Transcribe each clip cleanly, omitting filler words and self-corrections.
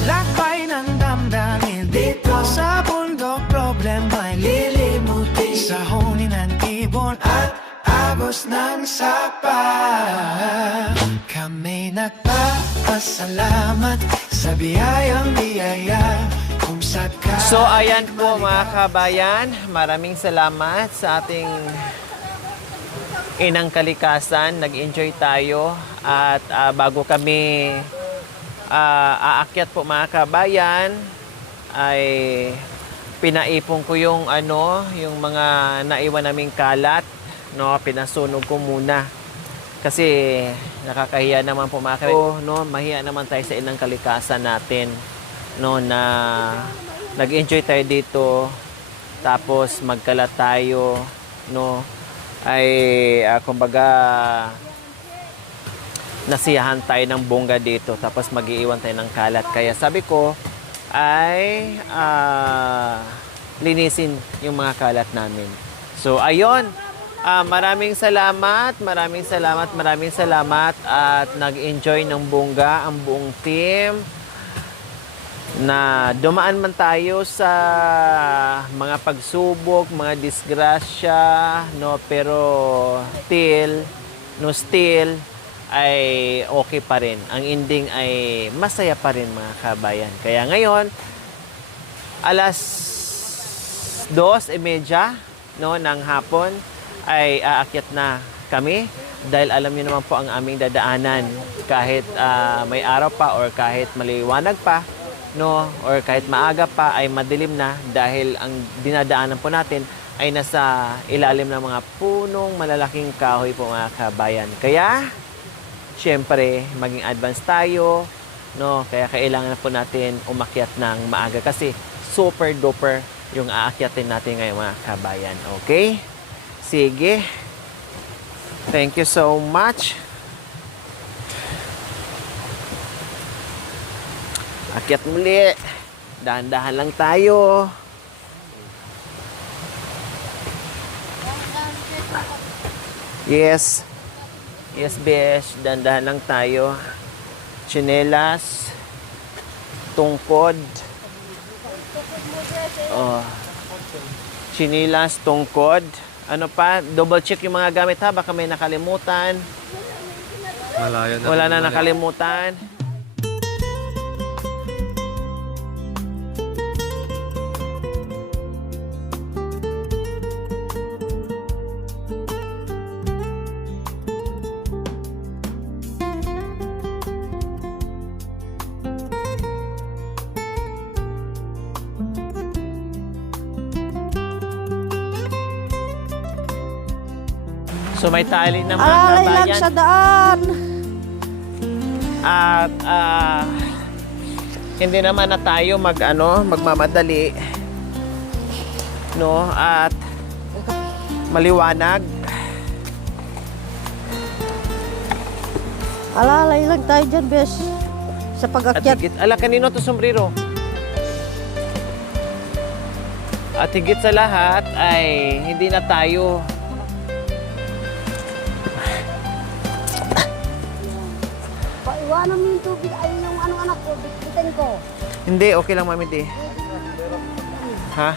Lakbay ng damdamin dito sa bundok, problema'y lilimutin sa huni ng ibon at agos ng sapa. Kami nagpapasalamat sa biyaya kung sakali. So ayan po mga kabayan, maraming salamat sa ating inang kalikasan. Nag-enjoy tayo at bago kami aakyat po mga kabayan ay pinaipon ko yung yung mga naiwan naming kalat, no, pinasunog ko muna kasi nakakahiya naman po mga kabayan, no, mahiya naman tayo sa inang kalikasan natin, no, na nag-enjoy tayo dito tapos magkalat tayo, no, ay kumbaga nasiyahan tayo ng bongga dito tapos mag-iiwan tayo ng kalat. Kaya sabi ko ay linisin yung mga kalat namin. So ayun, maraming salamat at nag-enjoy ng bongga ang buong team. Na dumaan man tayo sa mga pagsubok, mga disgrasya, no, pero still ay okay pa rin. Ang ending ay masaya pa rin mga kabayan. Kaya ngayon, alas 2:30 no, ng hapon ay aakyat na kami dahil alam niyo naman po ang aming dadaanan kahit may araw pa or kahit maliwanag pa, no, or kahit maaga pa ay madilim na dahil ang dinadaanan po natin ay nasa ilalim ng mga punong malalaking kahoy po mga kabayan. Kaya siyempre, maging advance tayo, no? Kaya kailangan na po natin umakyat ng maaga kasi super duper yung aakyatin natin ngayon mga kabayan. Okay? Sige. Thank you so much. Akyat muli. Dahan-dahan lang tayo. Yes. Yes, besh. Dandahan lang tayo. Tsinelas. Tungkod. Oh. Tsinelas, tungkod. Ano pa? Double check yung mga gamit ha. Baka may nakalimutan. Wala na nakalimutan. So may tali na mga Alalay lang kabayan. sa daan. At hindi naman na tayo magmamadali. No, at maliwanag. Alalay lang tayo dyan, bes. Sa At pag-akyat. higit, kanino to sombrero? At higit sa lahat ay hindi na tayo Paiwanan mo yung tubig. Ay, yung anak ko. Bitin ko. Hindi, okay lang mami di. Ha?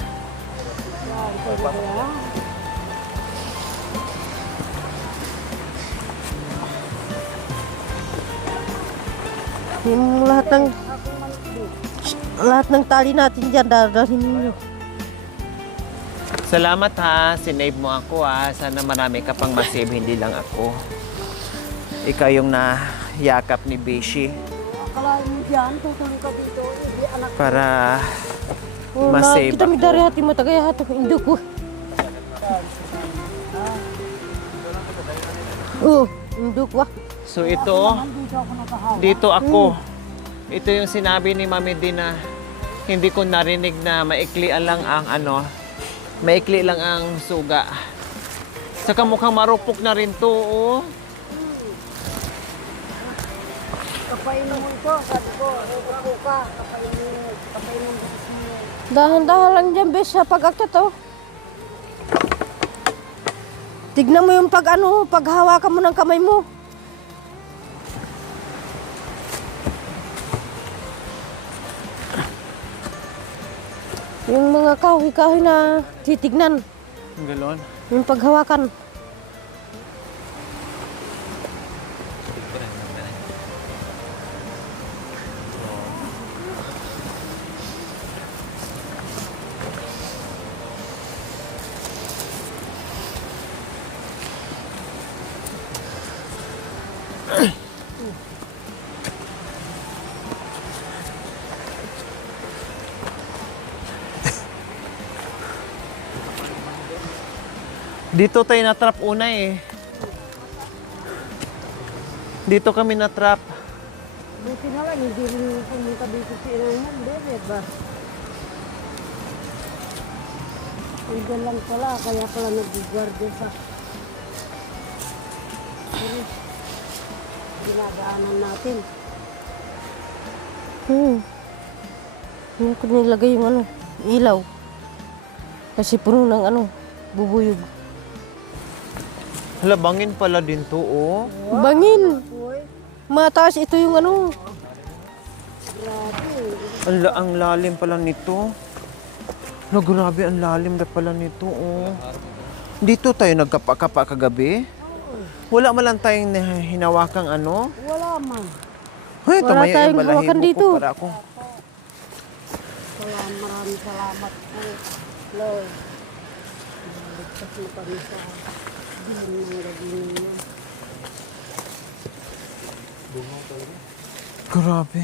Yung lahat ng tali natin dyan, dadalhin mo. Salamat ha, sinave mo ako ha. Sana marami ka pang masave, hindi lang ako. Ikaw yung nayakap ni Bishi Akalain mo dyan, tutuloy ka dito. Hindi anak ko. para Wala, masave kita may dari ako. hati matagay hato. Hindi ko. Hindi ko. So ito, dito ako. Ito yung sinabi ni Mami din na hindi ko narinig na maikli lang ang maikli lang ang suga. Saka mukhang marupok na rin to, oh. Kapainom mo ito, sabi ko, upo ka, kapainom mo. Dahan-dahan lang dyan, bes, sa pag-akyat, oh. Tignan mo yung paghawakan mo ng kamay mo. Yung mga kahoy-kahoy na titignan. Ang galon. Yung paghawakan. Dito tayo natrap una eh. Dito kami natrap. Buti na lang, hindi rin pumunta dito si Inayan. Bebe ba? Hindi lang pala, kaya pala nag-guardia sa dinadaanan natin. Hindi ko nilagay yung ilaw. Kasi puno ng bubuyog. Hala, bangin pala din to, oh. Bangin! Mataas ito yung Ang lalim pala nito. Hala, grabe, ang lalim na pala nito, oh. Dito tayo nagkapa-kapa kagabi? Wala man lang tayong hinawakang Wala man. Ay, Wala tamaya tayong yung balahibo hawakan dito. ko para ako. Maraming salamat po, Lord. Ligtas mo kami sa dilim ng gabi ninyo. Grabe.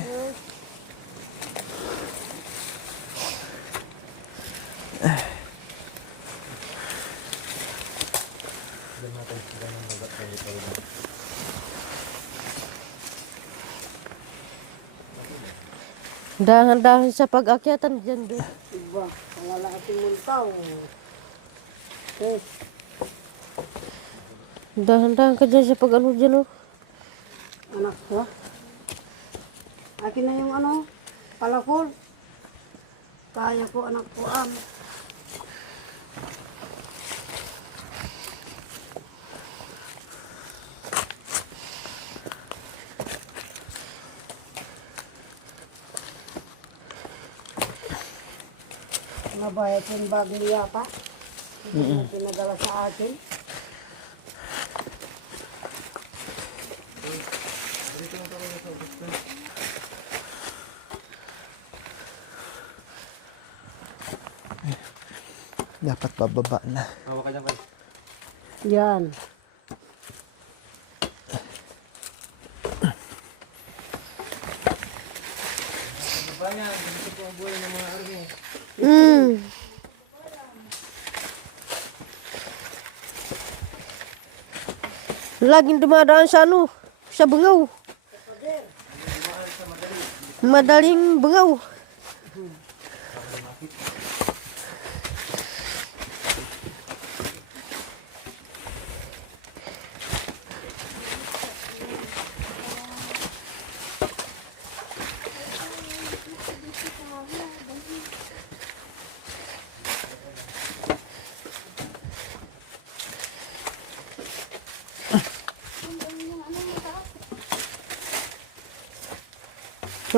Dahan-dahan sa pag-akyatan dyan, Beth. Iba, pangalating mong tao. Dahan-dahan ka dyan sa pag-ano dyan, oh. Anak ko? Akin na yung palakol. Kaya ko, anak ko, Nabayad yung bag niya pa. Hindi na pinadala sa akin. Dapat bababa na. Yan. Laging dumadaan sa sa bungaw. Madaling bungaw.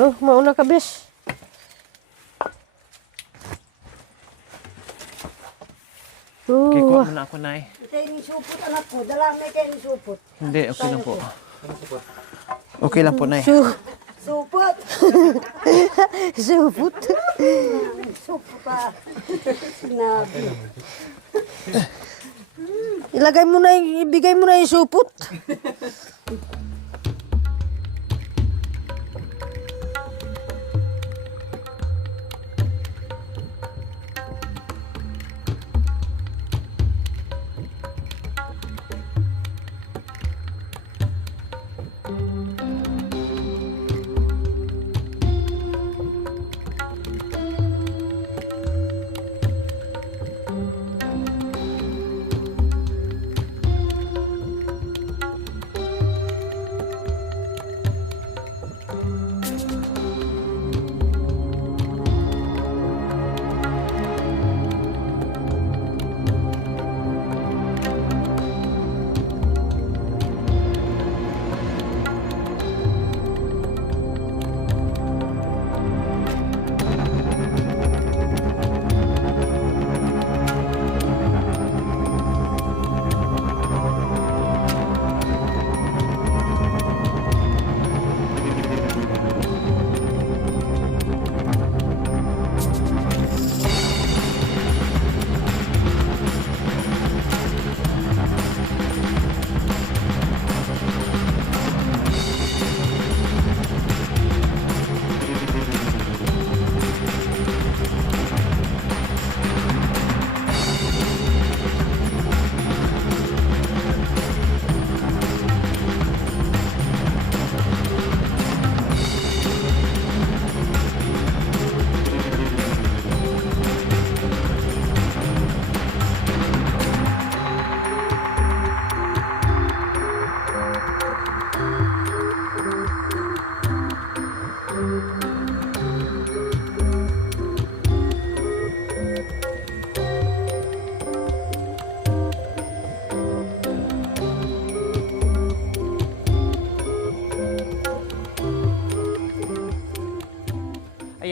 Oh, mauna ka, bes. Okay, kuha muna ako, Nay. Kayo ni supot, anak ko. Dala may kayo ni supot. Hindi, okay lang po. Okay lang po, Nay. Supot! Supot? Supot pa. Sinabi. Ilagay mo na, ibigay mo na yung supot.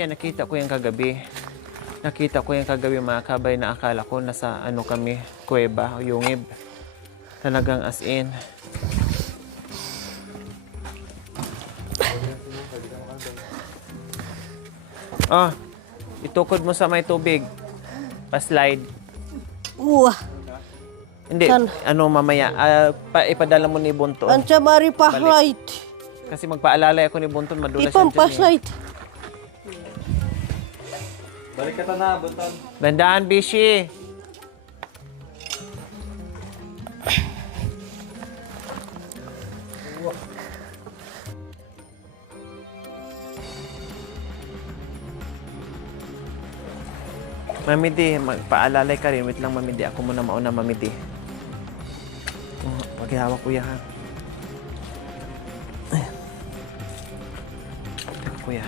yan, nakita ko yung kagabi. Nakita ko yung kagabi mga kabay na akala ko nasa ano kami, kuweba o yungib. Talagang as in. Ah, itukod mo sa may tubig. Pa-slide. Hindi, Saan? ano mamaya, ipadala mo ni Bunton. Ansa mari pa light. Kasi magpaalalay ako ni Bunton, madulas Ipang yan dyan pa eh. light. Balik ka na, Bunton. Dandahan, Bishi. Mami D, magpaalalay ka rin. Wait lang, Mami D. Ako muna mauna, Mami D. Paghihawak kuya ha. Ayan. Kuya.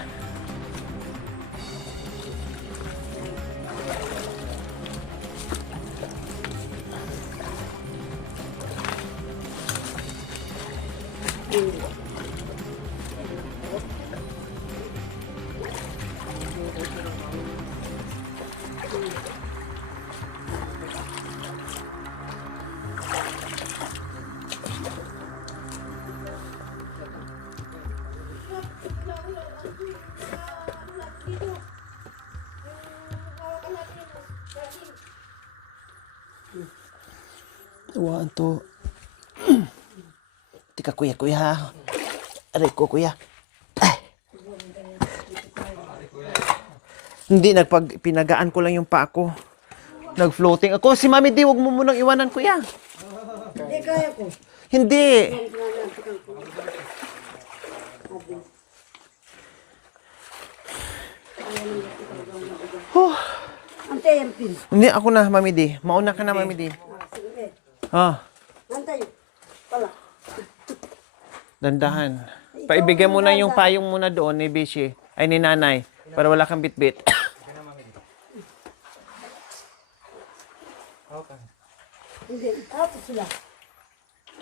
Tuwaan to. Tika kuya, kuya ha. Aray ko kuya. Ay. Hindi, pinagaan ko lang yung paa ko. Nag-floating ako. Si Mami D, huwag mo munang iwanan kuya. Hindi kaya ko. Hindi. Antay ang pin. Hindi, ako na, Mami D. Mauna ka na, Mami D. Sige. Ah, Antay. Pala. dandahan. Paibigay mo na yung payong muna doon ni Bishi. Ay, ni Nanay. Para wala kang bitbit. Hindi. Tapos sila.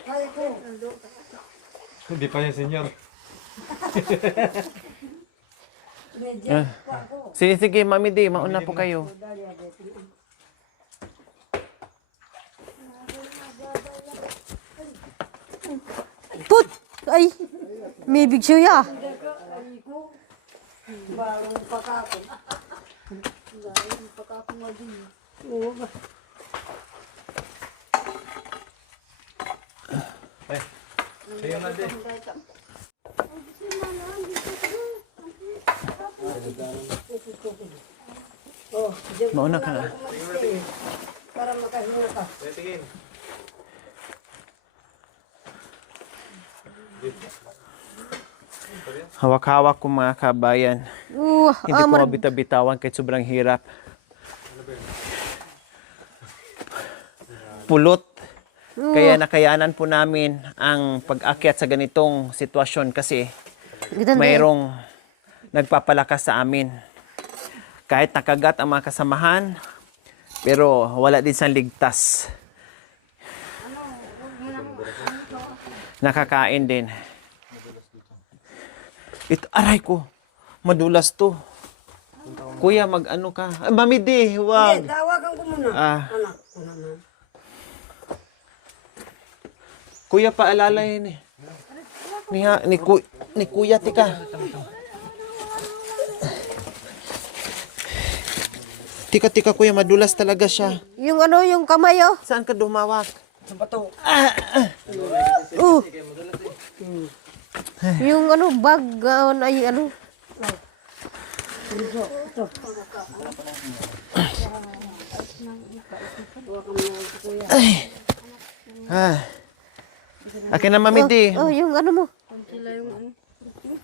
Kaya ko. Hindi pa yan, senyor. Medyo. Sige, sige, Mami D. Mauna po kayo. Put! Ay! May big show ya. Barong pakakon. Barong pakakon nga din. Oo ba? Sa'yo na din. Oh, diyan Mauna ka na. para makahinga ka. Sige. Hawak-hawak ko mga kabayan. Hindi ko mabitabitawan kahit sobrang hirap. Pulot. Kaya nakayanan po namin ang pag-akyat sa ganitong sitwasyon kasi mayroong nagpapalakas sa amin. Kahit nakagat ang mga kasamahan, pero wala din sa ligtas. Nakakain din. Ito, aray ko. Madulas to. Kuya, mag-ano ka? Ay, Mami D, huwag. Hindi, tawagan ko muna. Ah. Anak, una na. Kuya, paalala yun eh. Ni Kuya, tika. Tika, Kuya, madulas talaga siya. Yung ano, yung kamay oh. Saan ka dumawak? Yung ano, bag, ay ano. Akin na, Mami D. Oh, yung ano mo.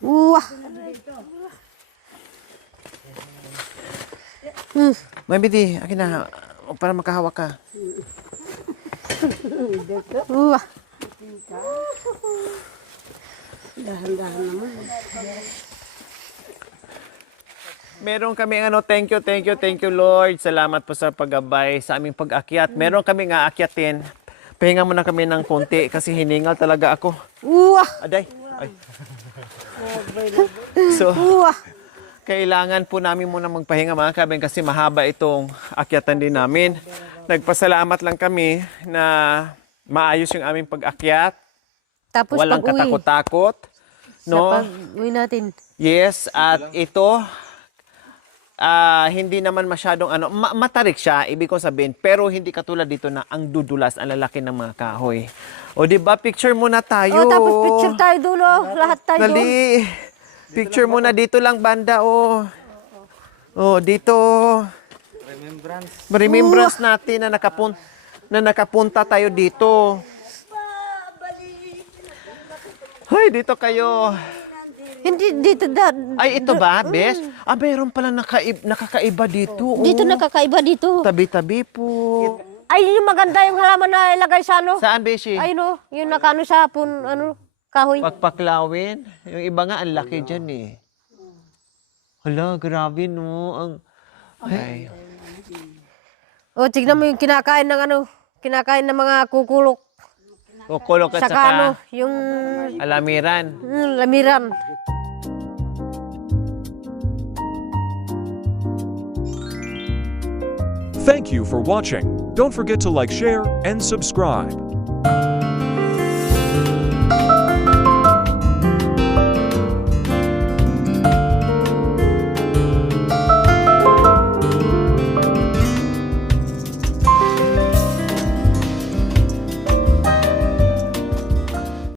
Wah. Mami D, akin na. Para makahawak ka. Wah. Dahan-dahan naman. Meron kami thank you Lord. Salamat po sa paggabay sa aming pag-akyat. Meron kami nga akyatin. Pahinga muna kami ng konti kasi hiningal talaga ako. Wah. Aday. Ay. So, Wah. kailangan po namin muna magpahinga mga kabeng kasi mahaba itong akyatan din namin. Nagpasalamat lang kami na maayos yung aming pag-akyat. Tapos Walang pag-uwi, katakot-takot. No? sa pag-uwi natin. Yes, at ito, hindi naman masyadong matarik siya, ibig ko sabihin, pero hindi katulad dito na ang dudulas, ang lalaki ng mga kahoy. O di ba picture muna tayo. Oh, tapos picture tayo dulo. Lahat tayo doon. Dali. Picture muna dito lang banda, oh. Oh, dito. Remembrance natin na nakapunta tayo dito. Hoy, dito kayo. Hindi dito Ay, ito ba, bes? Mayroon pala nakakaiba dito. Dito oh. nakakaiba dito. Tabi-tabi po. Ay, yung maganda yung halaman na ilagay sa ano. Saan, beshi? Ay no, yung nakano sa kahoy. Pagpaklawin. Yung iba nga, ang laki dyan eh. Hala, grabe no. Ay. O, tignan mo yung kinakain ng mga kukulok. Kukulok at Saka ano, saka yung alamiran. lamiran. Thank you for watching. Don't forget to like, share, and subscribe.